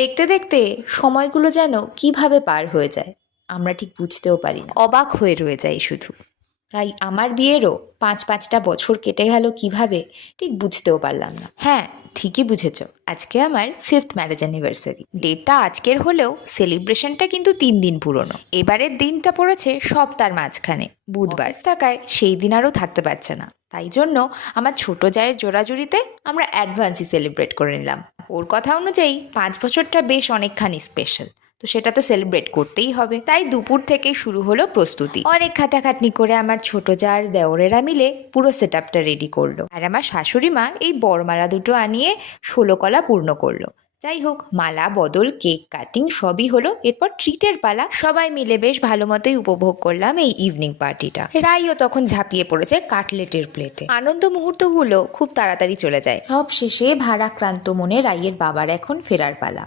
দেখতে দেখতে সময়গুলো যেন কিভাবে পার হয়ে যায় আমরা ঠিক বুঝতেও পারি না, অবাক হয়ে রয়ে যাই শুধু। তাই আমার বিয়েরও পাঁচটা বছর কেটে গেল কিভাবে ঠিক বুঝতেও পারলাম না। হ্যাঁ, ঠিকই বুঝেছ, আজকে আমার 5th ম্যারেজ অ্যানিভার্সারি। ডেটটা আজকের হলেও সেলিব্রেশনটা কিন্তু 3 দিন পুরনো। এবারের দিনটা পড়েছে সপ্তাহের মাঝখানে, বুধবার থাকায় সেই দিন আরও থাকতে পারছে না। তাই জন্য আমার ছোট জায়ের জোড়াজুড়িতে আমরা অ্যাডভান্সই সেলিব্রেট করে নিলাম। ওর কথা অনুযায়ী 5 বছরটা বেশ অনেকখানি স্পেশাল, তো সেটা তো সেলিব্রেট করতেই হবে। তাই দুপুর থেকেই শুরু হলো প্রস্তুতি। অনেক খাটাখাটনি করে আমার ছোট জার দেওরেরা মিলে পুরো সেট আপটা রেডি করলো, আর আমার শাশুড়ি মা এই বড়মালা দুটো আনিয়ে 16 কলা পূর্ণ করলো। যাই হোক, মালা বদল, কেক কাটিং সবই হলো। এরপর ট্রিটের পালা। সবাই মিলে বেশ ভালো মতোই উপভোগ করলাম এই ইভিনিং পার্টিটা। রাইও তখন ঝাঁপিয়ে পড়েছে কাটলেটের প্লেটে। আনন্দ মুহূর্তগুলো খুব তাড়াতাড়ি চলে যায়। সব শেষে ভারাক্রান্ত মনে রাইয়ের বাবার এখন ফেরার পালা।